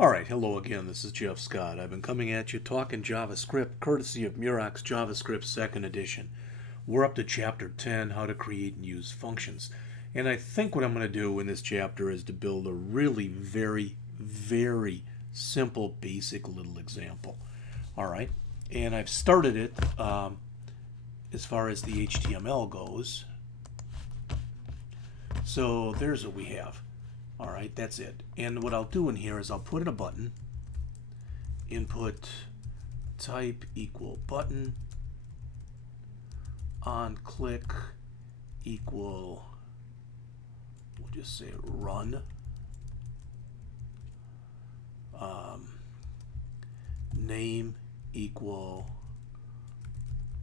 All right, hello again. This is Jeff Scott. I've been coming at you talking JavaScript, courtesy of Murox JavaScript 2nd edition. We're up to Chapter 10, how to create and use functions. And I think what I'm going to do in this chapter is to build a really very simple, basic little example. All right, and I've started it as far as the HTML goes. So there's what we have. All right, that's it. And what I'll do in here is I'll put in a button, input type equal button, on click equal, we'll just say run, name equal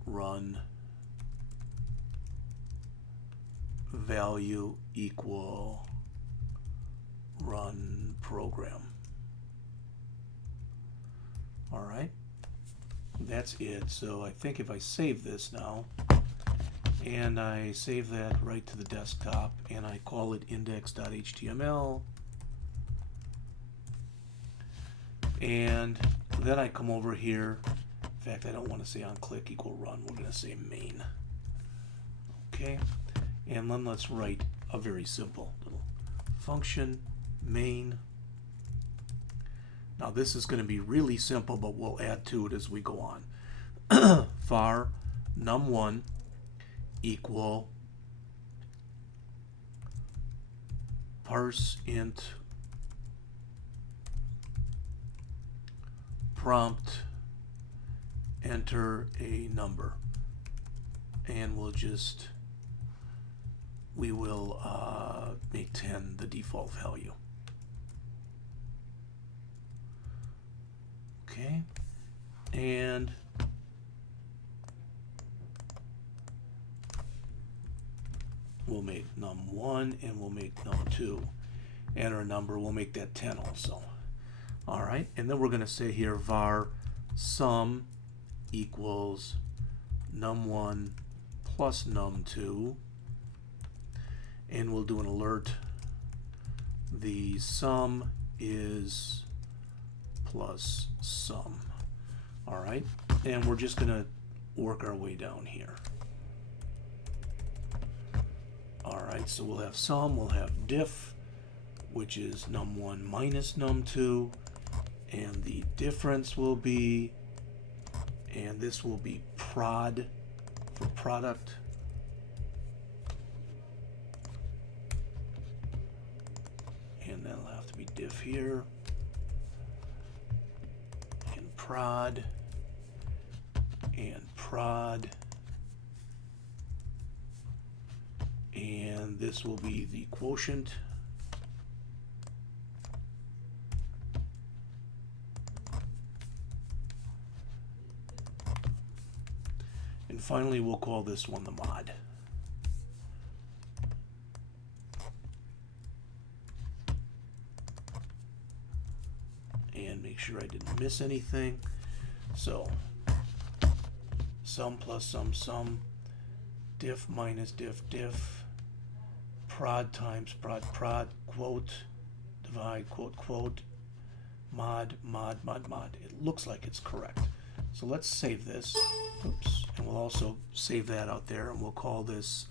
run, value equal run program. All right, that's it. So I think if I save this now, and I save that right to the desktop, and I call it index.html, and then I come over here. In fact, I don't want to say on click equal run. We're going to say main. Okay, and then let's write a very simple little function main. Now this is going to be really simple, but we'll add to it as we go on. var num1 equal parse int prompt enter a number, and we will make 10 the default value. Okay, and we'll make num1 and we'll make num2. Enter a number, we'll make that 10 also. All right, and then we're going to say here var sum equals num1 plus num2, and we'll do an alert. The sum is plus sum. All right, and we're just going to work our way down here. All right, so we'll have sum, we'll have diff, which is num1 minus num2, and the difference will be, and this will be prod for product, and that'll have to be diff here, and prod, and this will be the quotient, and finally we'll call this one the mod. And make sure I didn't miss anything. So sum plus sum, diff minus diff, prod times prod, quote, divide, quote, mod. It looks like it's correct. So let's save this. Oops. And we'll also save that out there, and we'll call this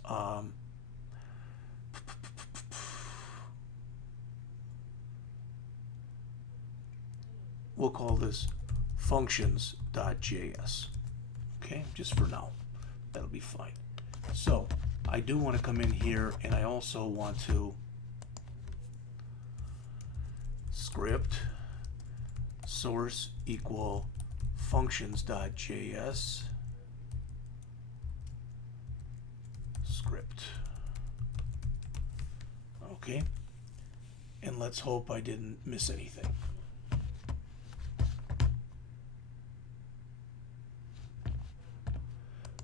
functions.js. Okay, just for now. That'll be fine. So I do want to come in here, and I also want to script source equal functions.js script. Okay, and let's hope I didn't miss anything.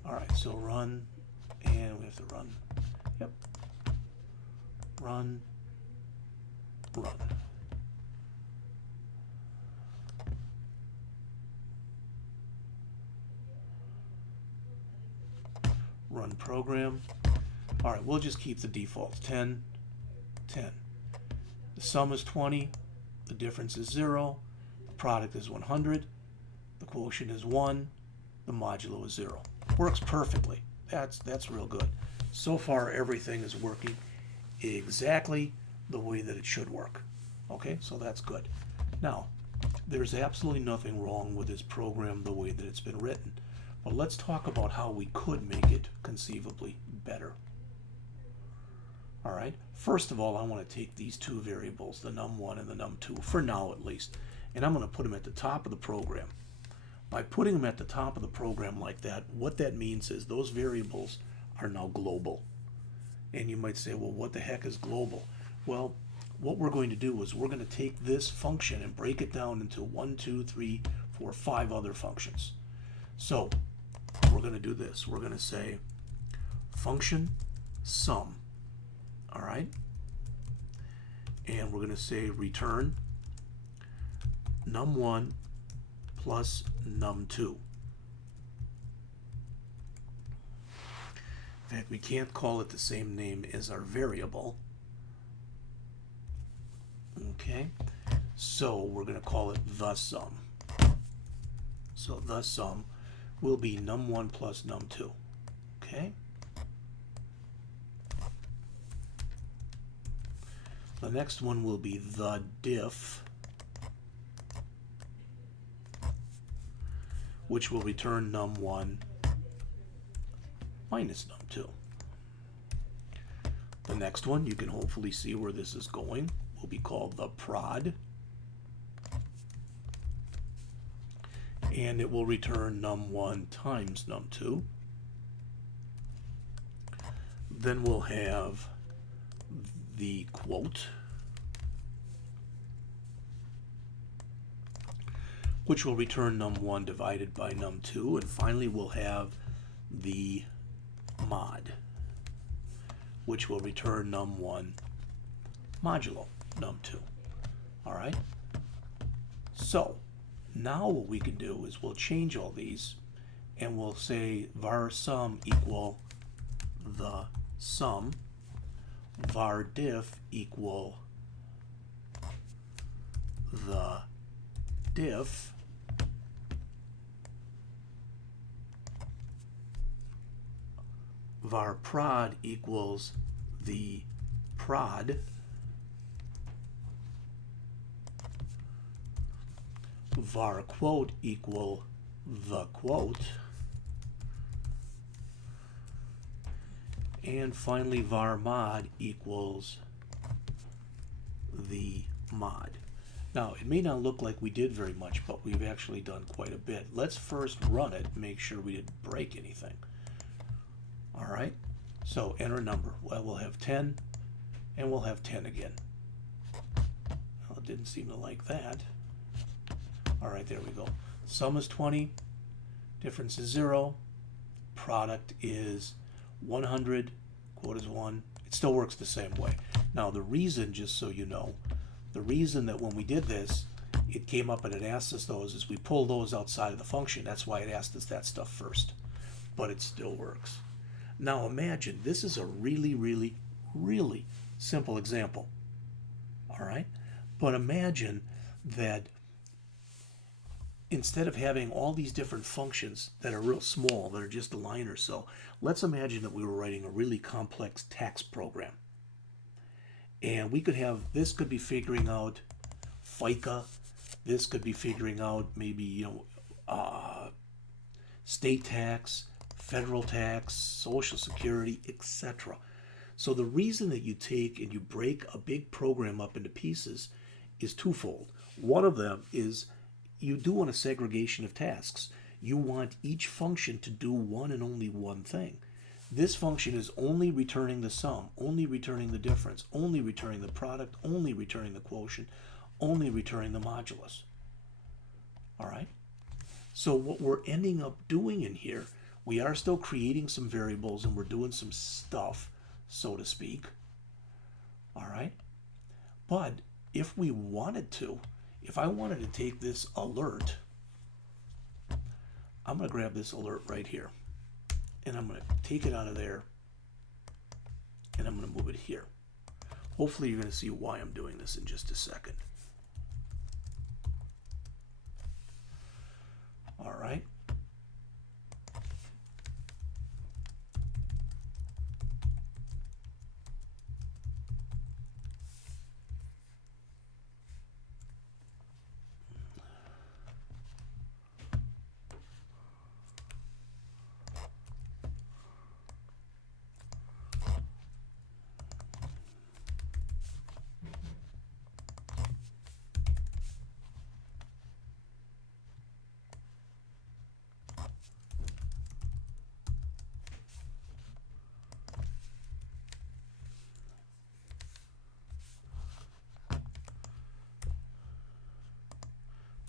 All right, so run, and we have to run. Yep. Run. Run program. All right, we'll just keep the default 10, 10. The sum is 20. the difference is 0, the product is 100, the quotient is 1, the modulo is 0. Works perfectly. That's real good. So far everything is working exactly the way that it should work. Okay, so that's good. Now, there's absolutely nothing wrong with this program the way that it's been written. But let's talk about how we could make it conceivably better. All right, first of all, I want to take these two variables, the num1 and the num2, for now at least, and I'm going to put them at the top of the program. By putting them at the top of the program like that, what that means is those variables are now global. And you might say, well, what the heck is global? Well, what we're going to do is we're going to take this function and break it down into 1, 2, 3, 4, 5 other functions. So we're going to do this. We're going to say function sum. All right? And we're going to say return num1 plus num2. In fact, we can't call it the same name as our variable. Okay, so we're going to call it the sum. So the sum will be num1 plus num2. Okay. The next one will be the diff, which will return num1 minus num2. The next one, you can hopefully see where this is going, will be called the prod, and it will return num1 times num2. Then we'll have the quote, which will return num1 divided by num2, and finally we'll have the mod, which will return num1 modulo num2. All right, so now what we can do is we'll change all these and we'll say var sum equal the sum, var diff equal the diff, var prod equals the prod, var quote equal the quote, and finally var mod equals the mod. Now, it may not look like we did very much, but we've actually done quite a bit. Let's first run it, make sure we didn't break anything. All right, so enter a number. Well, we'll have 10, and we'll have 10 again. Well, it didn't seem to like that. All right, there we go. Sum is 20, difference is 0, product is 100, quote is 1. It still works the same way. Now, the reason, just so you know, the reason that when we did this, it came up and it asked us those is we pulled those outside of the function. That's why it asked us that stuff first. But it still works. Now imagine, this is a really, really, really simple example. All right? But imagine that instead of having all these different functions that are real small, that are just a line or so, let's imagine that we were writing a really complex tax program. And we could have, this could be figuring out FICA, this could be figuring out maybe, state tax, federal tax, Social Security, etc. So the reason that you take and you break a big program up into pieces is twofold. One of them is you do want a segregation of tasks. You want each function to do one and only one thing. This function is only returning the sum, only returning the difference, only returning the product, only returning the quotient, only returning the modulus. All right? So what we're ending up doing in here, we are still creating some variables and we're doing some stuff, so to speak. All right? But if we wanted to, if I wanted to take this alert, I'm going to grab this alert right here. And I'm going to take it out of there, and I'm going to move it here. Hopefully you're going to see why I'm doing this in just a second. All right.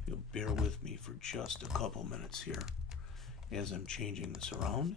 You'll bear with me for just a couple minutes here as I'm changing this around.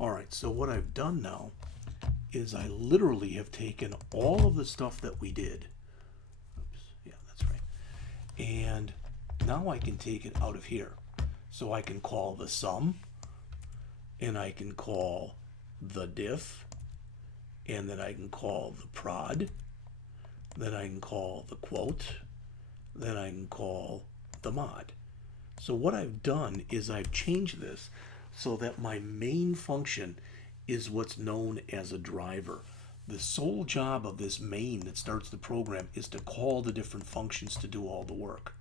Alright, so what I've done now is I literally have taken all of the stuff that we did. Oops, yeah, that's right. And now I can take it out of here. So I can call the sum, and I can call the diff, and then I can call the prod, then I can call the quote, then I can call the mod. So what I've done is I've changed this so that my main function is what's known as a driver. The sole job of this main that starts the program is to call the different functions to do all the work.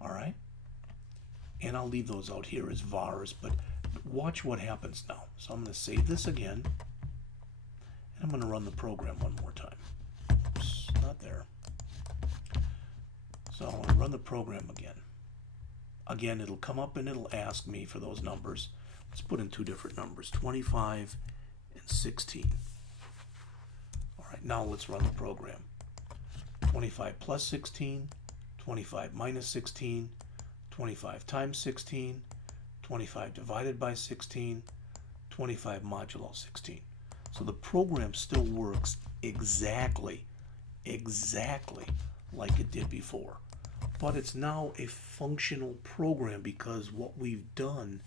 All right? And I'll leave those out here as vars, but watch what happens now. So I'm going to save this again, and I'm going to run the program one more time. Oops, not there. So I'm going to run the program again. Again, it'll come up and it'll ask me for those numbers. Let's put in two different numbers, 25 and 16. All right, now let's run the program. 25 plus 16, 25 minus 16, 25 times 16, 25 divided by 16, 25 modulo 16. So the program still works exactly like it did before. But it's now a functional program because what we've done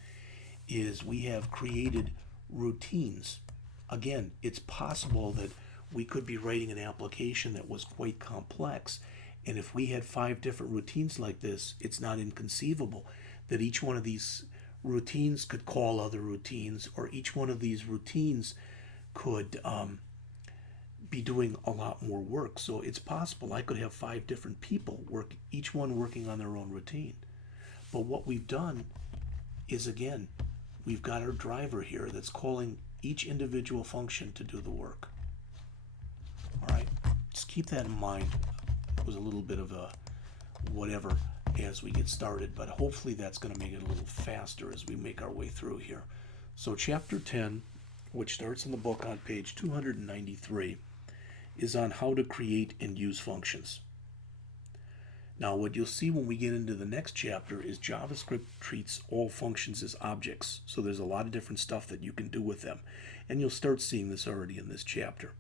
is we have created routines. Again, it's possible that we could be writing an application that was quite complex, and if we had 5 different routines like this, it's not inconceivable that each one of these routines could call other routines, or each one of these routines could be doing a lot more work. So it's possible I could have 5 different people each one working on their own routine. But what we've done is, again, we've got our driver here that's calling each individual function to do the work. All right, just keep that in mind. It was a little bit of a whatever as we get started, but hopefully that's going to make it a little faster as we make our way through here. So chapter 10, which starts in the book on page 293, is on how to create and use functions. Now, what you'll see when we get into the next chapter is JavaScript treats all functions as objects. So there's a lot of different stuff that you can do with them. And you'll start seeing this already in this chapter.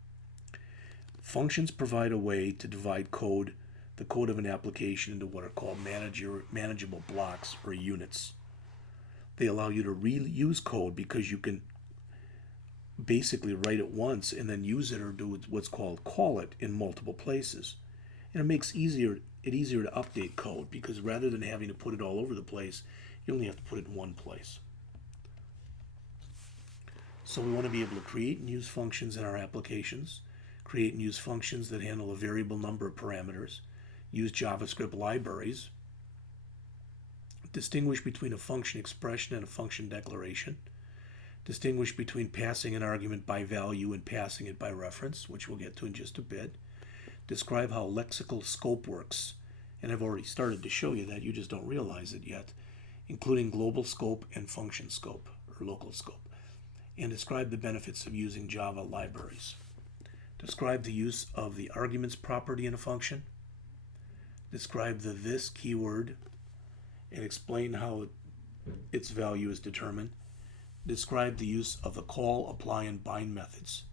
Functions provide a way to divide the code of an application, into what are called manageable blocks or units. They allow you to reuse code because you can basically write it once and then use it or do what's called call it in multiple places. And it makes it easier to update code because rather than having to put it all over the place, you only have to put it in one place. So we want to be able to create and use functions in our applications, create and use functions that handle a variable number of parameters, use JavaScript libraries, distinguish between a function expression and a function declaration, distinguish between passing an argument by value and passing it by reference, which we'll get to in just a bit, describe how lexical scope works, and I've already started to show you that, you just don't realize it yet, including global scope and function scope, or local scope, and describe the benefits of using Java libraries. Describe the use of the arguments property in a function. Describe the this keyword and explain how its value is determined. Describe the use of the call, apply, and bind methods,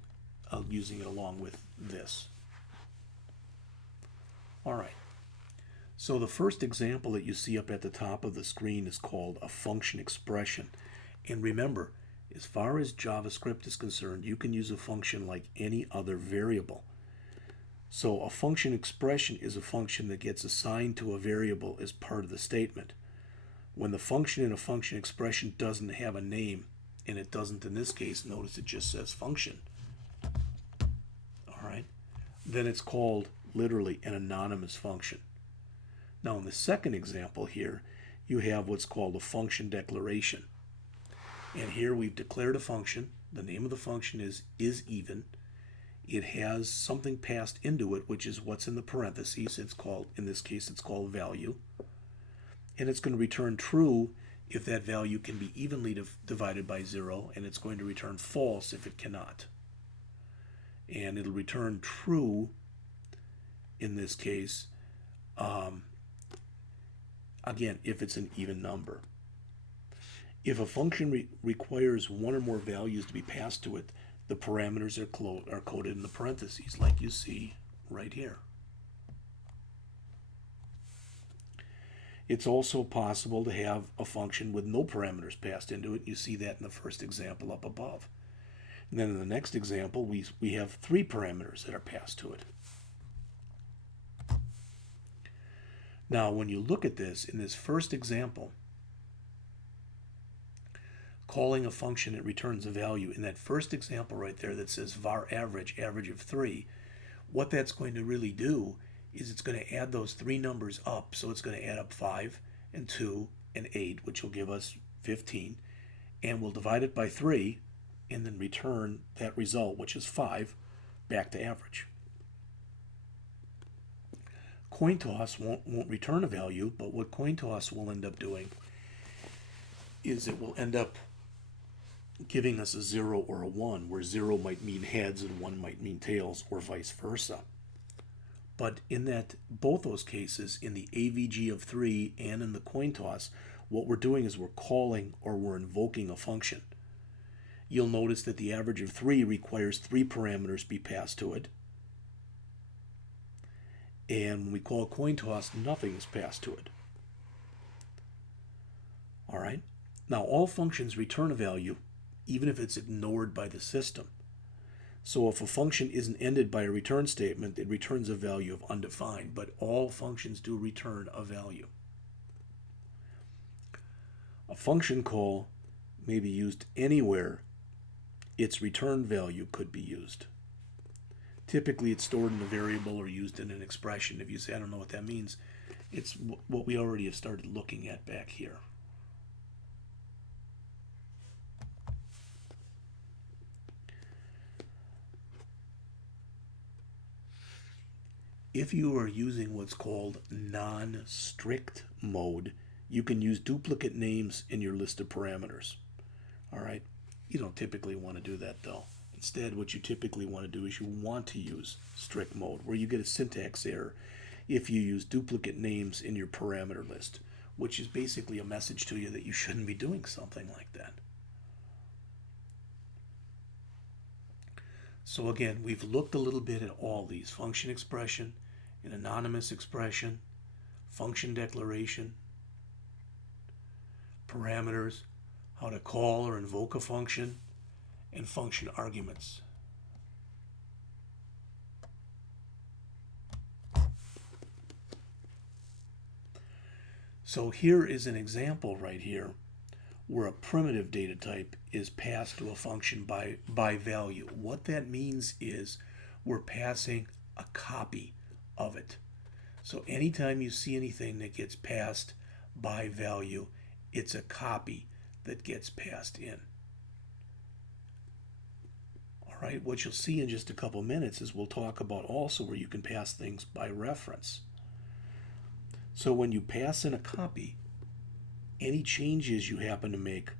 using it along with this. All right. So the first example that you see up at the top of the screen is called a function expression. And remember, as far as JavaScript is concerned, you can use a function like any other variable. So a function expression is a function that gets assigned to a variable as part of the statement. When the function in a function expression doesn't have a name, and it doesn't in this case, notice it just says function. All right, then it's called literally an anonymous function. Now in the second example here, you have what's called a function declaration. And here we've declared a function. The name of the function is even. It has something passed into it, which is what's in the parentheses. It's called, in this case, it's called value. And it's going to return true if that value can be evenly divided by 0, and it's going to return false if it cannot. And it'll return true in this case, again, if it's an even number. If a function requires one or more values to be passed to it, the parameters are coded in the parentheses, like you see right here. It's also possible to have a function with no parameters passed into it. You see that in the first example up above. And then in the next example, we have 3 parameters that are passed to it. Now, when you look at this, in this first example, calling a function that returns a value, in that first example right there that says var average, average of 3, what that's going to really do is it's going to add those 3 numbers up. So it's going to add up 5 and 2 and 8, which will give us 15. And we'll divide it by 3 and then return that result, which is 5, back to average. Coin toss won't return a value, but what coin toss will end up doing is it will end up giving us a 0 or a 1, where 0 might mean heads and 1 might mean tails, or vice versa. But in both those cases, in the AVG of 3 and in the coin toss, what we're doing is we're calling or we're invoking a function. You'll notice that the average of 3 requires 3 parameters be passed to it. And when we call a coin toss, nothing is passed to it. All right. Now, all functions return a value, even if it's ignored by the system. So if a function isn't ended by a return statement, it returns a value of undefined, but all functions do return a value. A function call may be used anywhere its return value could be used. Typically, it's stored in a variable or used in an expression. If you say, I don't know what that means, it's what we already have started looking at back here. If you are using what's called non-strict mode, you can use duplicate names in your list of parameters. All right? You don't typically want to do that, though. Instead, what you typically want to do is you want to use strict mode, where you get a syntax error if you use duplicate names in your parameter list, which is basically a message to you that you shouldn't be doing something like that. So again, we've looked a little bit at all these: function expression, an anonymous expression, function declaration, parameters, how to call or invoke a function, and function arguments. So here is an example right here where a primitive data type is passed to a function by value. What that means is we're passing a copy of it. So anytime you see anything that gets passed by value, it's a copy that gets passed in. All right, what you'll see in just a couple minutes is we'll talk about also where you can pass things by reference. So when you pass in a copy, any changes you happen to make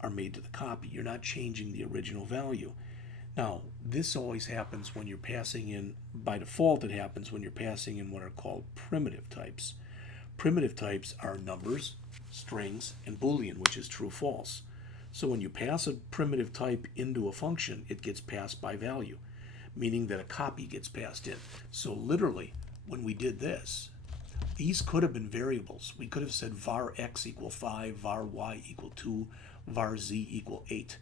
are made to the copy. You're not changing the original value. Now, this always happens when you're passing in, by default it happens when you're passing in what are called primitive types. Primitive types are numbers, strings, and Boolean, which is true, false. So when you pass a primitive type into a function, it gets passed by value, meaning that a copy gets passed in. So literally, when we did this, these could have been variables. We could have said var x equal 5, var y equal 2, var z equal 8.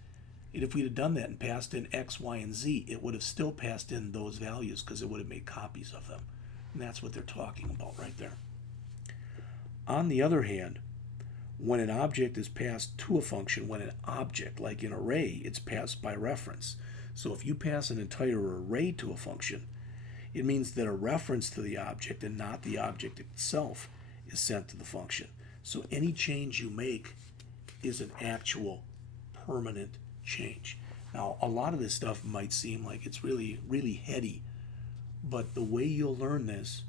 And if we'd have done that and passed in x, y, and z, it would have still passed in those values because it would have made copies of them. And that's what they're talking about right there. On the other hand, when an object is passed to a function, when an object, like an array, it's passed by reference. So if you pass an entire array to a function, it means that a reference to the object and not the object itself is sent to the function. So any change you make is an actual permanent change. Now, a lot of this stuff might seem like it's really, really heady, but the way you'll learn this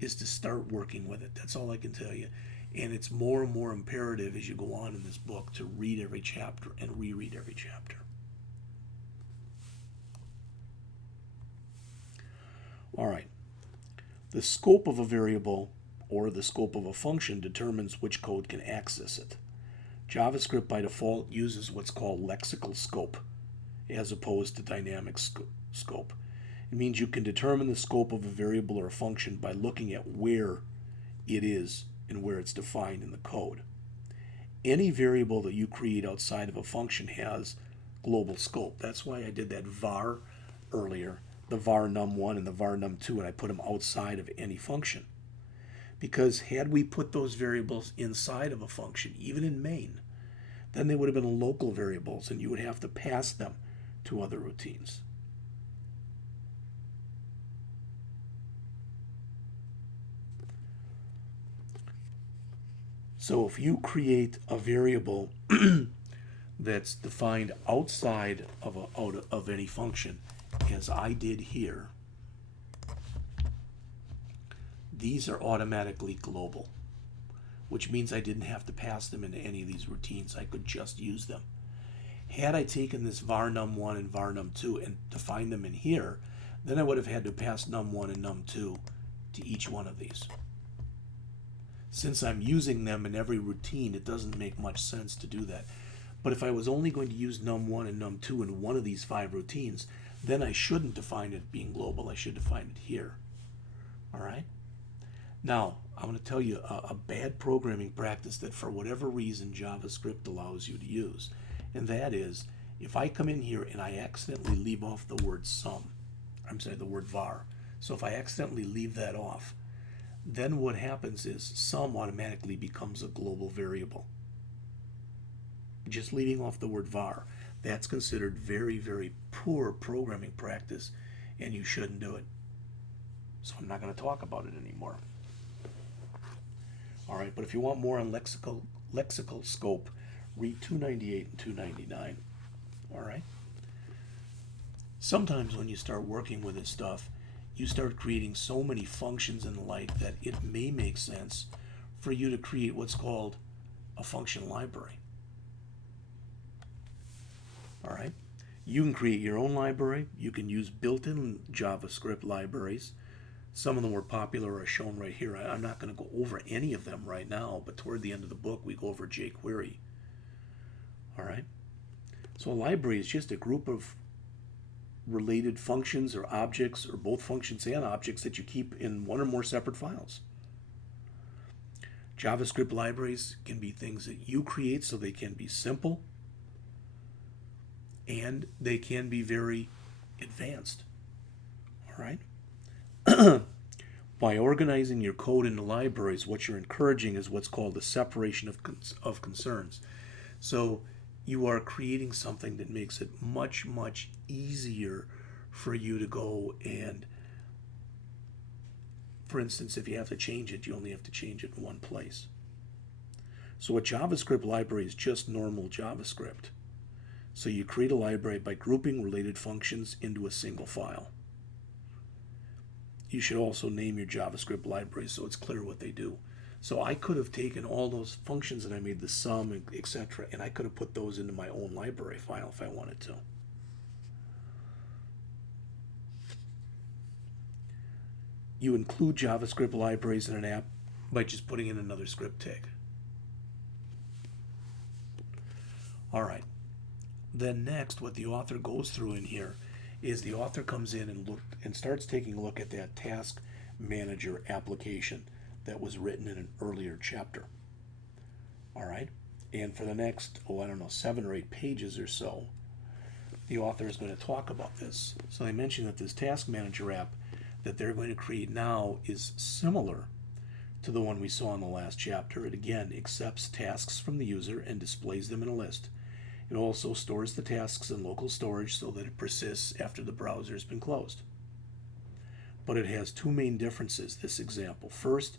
is to start working with it. That's all I can tell you. And it's more and more imperative as you go on in this book to read every chapter and reread every chapter. All right. The scope of a variable or the scope of a function determines which code can access it. JavaScript by default uses what's called lexical scope as opposed to dynamic scope. It means you can determine the scope of a variable or a function by looking at where it is and where it's defined in the code. Any variable that you create outside of a function has global scope. That's why I did that var earlier, the var num1 and the var num2, and I put them outside of any function. Because had we put those variables inside of a function, even in main, then they would have been local variables and you would have to pass them to other routines. So if you create a variable that's defined outside of any function, as I did here, these are automatically global, which means I didn't have to pass them into any of these routines. I could just use them. Had I taken this var num1 and var num2 and defined them in here, then I would have had to pass num1 and num2 to each one of these. Since I'm using them in every routine, it doesn't make much sense to do that. But if I was only going to use num1 and num2 in one of these 5 routines, then I shouldn't define it being global. I should define it here. All right? Now, I'm going to tell you a bad programming practice that for whatever reason JavaScript allows you to use. And that is, if I come in here and I accidentally leave off the word the word var. So if I accidentally leave that off, then what happens is sum automatically becomes a global variable. Just leaving off the word var. That's considered very, very poor programming practice, and you shouldn't do it. So I'm not going to talk about it anymore. All right, but if you want more on lexical scope, read 298 and 299. All right? Sometimes when you start working with this stuff, you start creating so many functions and the like that it may make sense for you to create what's called a function library. All right? You can create your own library. You can use built-in JavaScript libraries. Some of them were popular are shown right here. I'm not going to go over any of them right now, but toward the end of the book, we go over jQuery. All right? So a library is just a group of related functions or objects, or both functions and objects that you keep in one or more separate files. JavaScript libraries can be things that you create, so they can be simple and they can be very advanced. All right? By organizing your code into libraries, what you're encouraging is what's called the separation of concerns. So you are creating something that makes it much, much easier for you to go and, for instance, if you have to change it, you only have to change it in one place. So a JavaScript library is just normal JavaScript. So you create a library by grouping related functions into a single file. You should also name your JavaScript library so it's clear what they do. So I could have taken all those functions that I made, the sum, etc., and I could have put those into my own library file if I wanted to. You include JavaScript libraries in an app by just putting in another script tag. All right. Then next, what the author goes through in here is the author comes in and starts taking a look at that task manager application that was written in an earlier chapter. All right. And for the next, 7 or 8 pages or so, the author is going to talk about this. So I mentioned that this task manager app that they're going to create now is similar to the one we saw in the last chapter. It again accepts tasks from the user and displays them in a list. It also stores the tasks in local storage so that it persists after the browser has been closed. But it has 2 main differences, this example. First,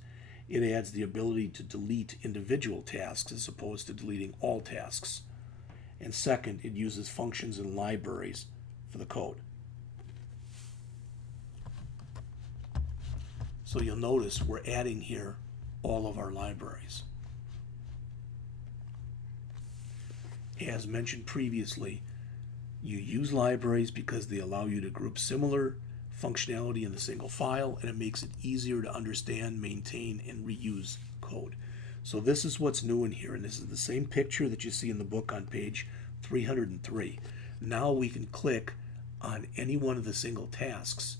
it adds the ability to delete individual tasks as opposed to deleting all tasks. And second, it uses functions and libraries for the code. So you'll notice we're adding here all of our libraries. As mentioned previously, you use libraries because they allow you to group similar functionality in a single file, and it makes it easier to understand, maintain, and reuse code. So this is what's new in here, and this is the same picture that you see in the book on page 303. Now we can click on any one of the single tasks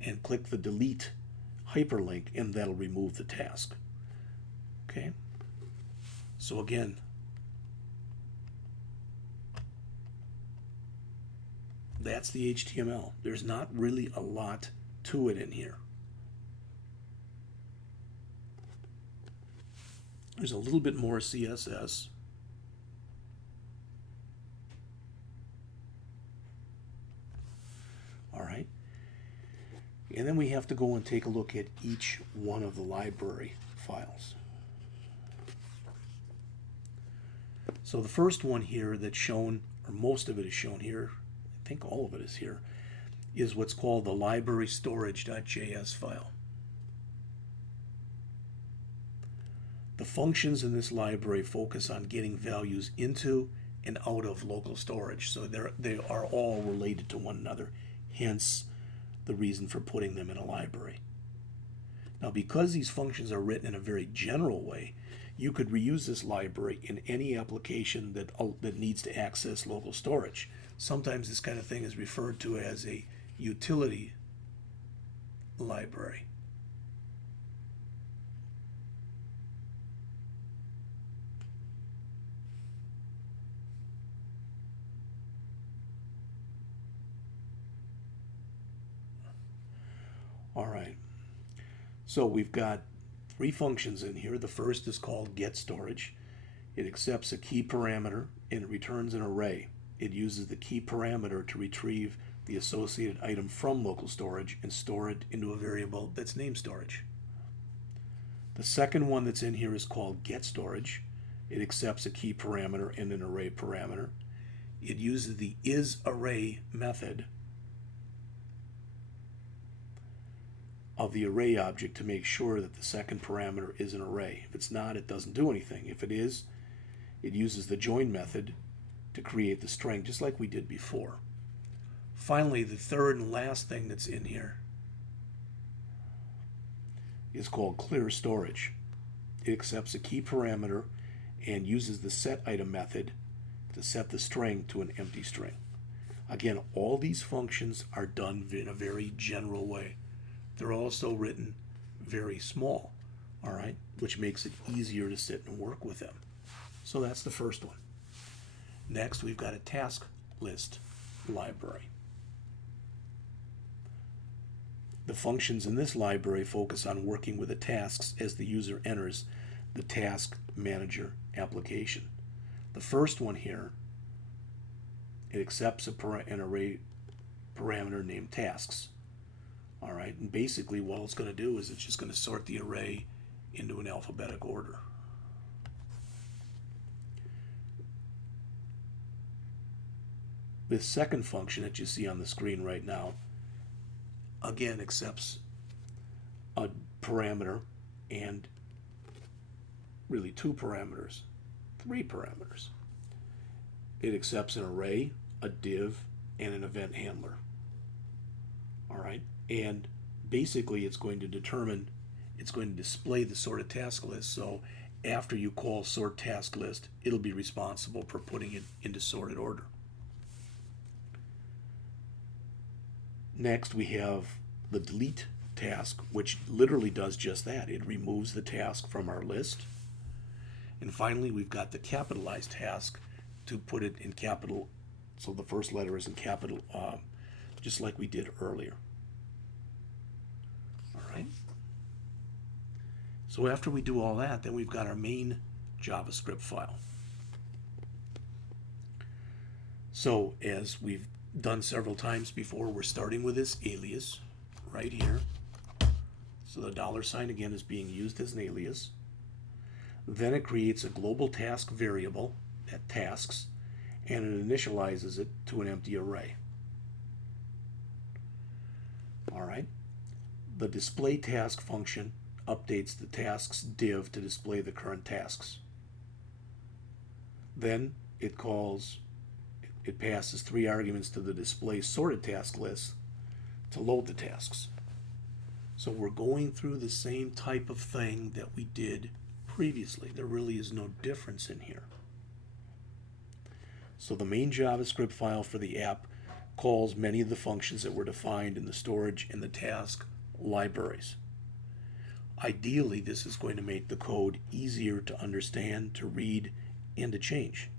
and click the delete hyperlink, and that'll remove the task. Okay? So again, that's the HTML. There's not really a lot to it in here. There's a little bit more CSS. All right. And then we have to go and take a look at each one of the library files. So the first one here that's shown, or most of it is shown here, I think all of it is here, is what's called the library storage.js file. The functions in this library focus on getting values into and out of local storage. So they are all related to one another, hence the reason for putting them in a library. Now, because these functions are written in a very general way, you could reuse this library in any application that needs to access local storage. Sometimes this kind of thing is referred to as a utility library. All right, so we've got 3 functions in here. The first is called getStorage. It accepts a key parameter and it returns an array. It uses the key parameter to retrieve the associated item from local storage and store it into a variable that's named storage. The second one that's in here is called getStorage. It accepts a key parameter and an array parameter. It uses the isArray method of the array object to make sure that the second parameter is an array. If it's not, it doesn't do anything. If it is, it uses the join method to create the string, just like we did before. Finally, the third and last thing that's in here is called clear storage. It accepts a key parameter and uses the setItem method to set the string to an empty string. Again, all these functions are done in a very general way. They're also written very small, all right, which makes it easier to sit and work with them. So that's the first one. Next, we've got a task list library. The functions in this library focus on working with the tasks as the user enters the task manager application. The first one here, it accepts an array parameter named tasks. All right, and basically what it's going to do is it's just going to sort the array into an alphabetic order. This second function that you see on the screen right now, again, accepts a parameter and really 2 parameters, 3 parameters. It accepts an array, a div, and an event handler. All right, and basically it's going to display the sorted task list. So after you call sort task list, it'll be responsible for putting it into sorted order. Next, we have the delete task, which literally does just that. It removes the task from our list. And finally, we've got the capitalized task to put it in capital, so the first letter is in capital, just like we did earlier. All right. So after we do all that, then we've got our main JavaScript file. So as we've done several times before, we're starting with this alias right here. So the $sign again is being used as an alias. Then it creates a global task variable, at tasks, and it initializes it to an empty array. All right. The display task function updates the tasks div to display the current tasks. Then it passes 3 arguments to the display sorted task list to load the tasks. So we're going through the same type of thing that we did previously. There really is no difference in here. So the main JavaScript file for the app calls many of the functions that were defined in the storage and the task libraries. Ideally, this is going to make the code easier to understand, to read, and to change.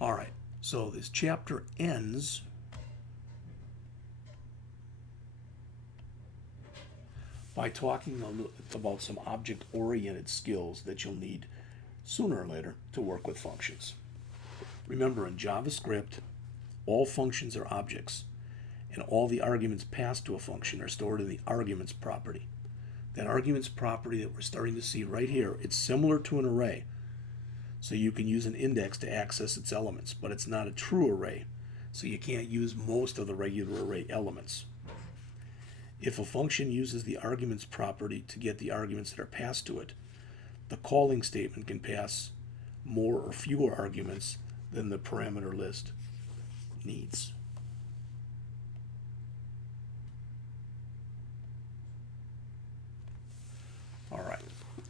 All right, so this chapter ends by talking a little about some object-oriented skills that you'll need sooner or later to work with functions. Remember, in JavaScript, all functions are objects, and all the arguments passed to a function are stored in the arguments property. That arguments property that we're starting to see right here, it's similar to an array. So you can use an index to access its elements, but it's not a true array, so you can't use most of the regular array elements. If a function uses the arguments property to get the arguments that are passed to it, the calling statement can pass more or fewer arguments than the parameter list needs. All right.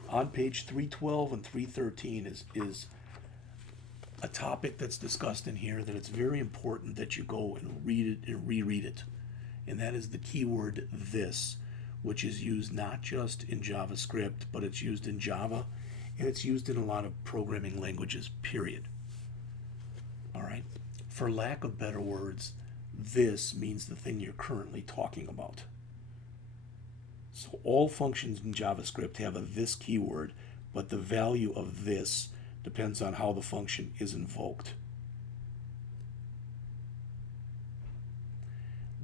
On page 312 and 313 is a topic that's discussed in here that it's very important that you go and read it and reread it. And that is the keyword this, which is used not just in JavaScript, but it's used in Java, and it's used in a lot of programming languages, period. All right. For lack of better words, this means the thing you're currently talking about. So all functions in JavaScript have a this keyword, but the value of this depends on how the function is invoked.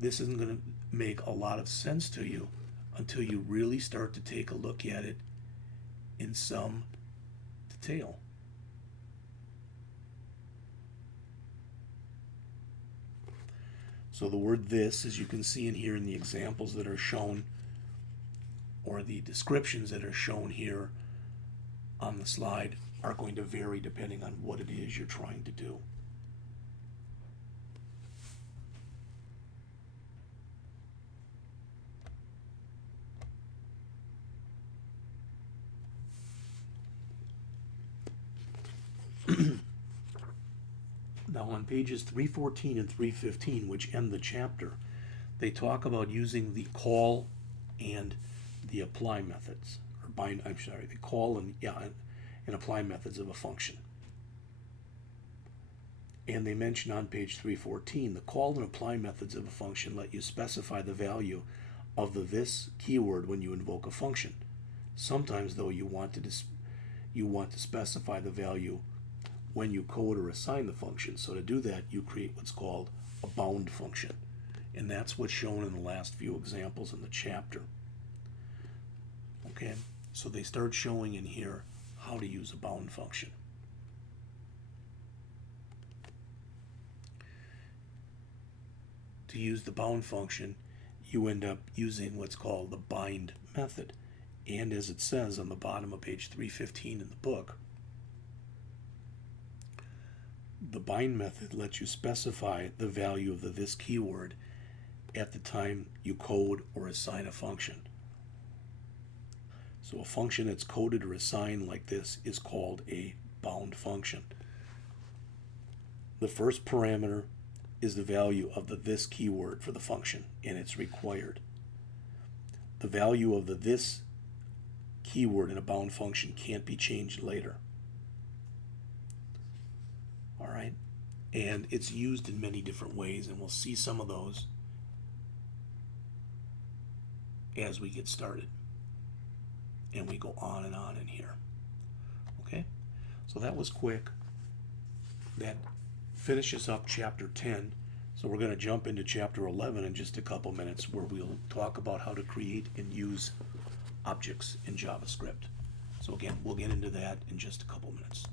This isn't going to make a lot of sense to you until you really start to take a look at it in some detail. So the word this, as you can see in here in the examples that are shown, or the descriptions that are shown here on the slide, are going to vary depending on what it is you're trying to do. Now on pages 314 and 315, which end the chapter, they talk about using the call and the apply methods, or the call and apply methods of a function. And they mention on page 314, the call and apply methods of a function let you specify the value of the this keyword when you invoke a function. Sometimes, though, you want to specify the value when you code or assign the function. So to do that, you create what's called a bound function. And that's what's shown in the last few examples in the chapter. Okay, so they start showing in here how to use a bound function. To use the bound function, you end up using what's called the bind method. And as it says on the bottom of page 315 in the book, the bind method lets you specify the value of the this keyword at the time you code or assign a function. So a function that's coded or assigned like this is called a bound function. The first parameter is the value of the this keyword for the function, and it's required. The value of the this keyword in a bound function can't be changed later. All right, and it's used in many different ways, and we'll see some of those as we get started. And we go on in here. Okay, so that was quick. That finishes up chapter 10. So we're going to jump into chapter 11 in just a couple minutes, where we'll talk about how to create and use objects in JavaScript. So again, we'll get into that in just a couple minutes.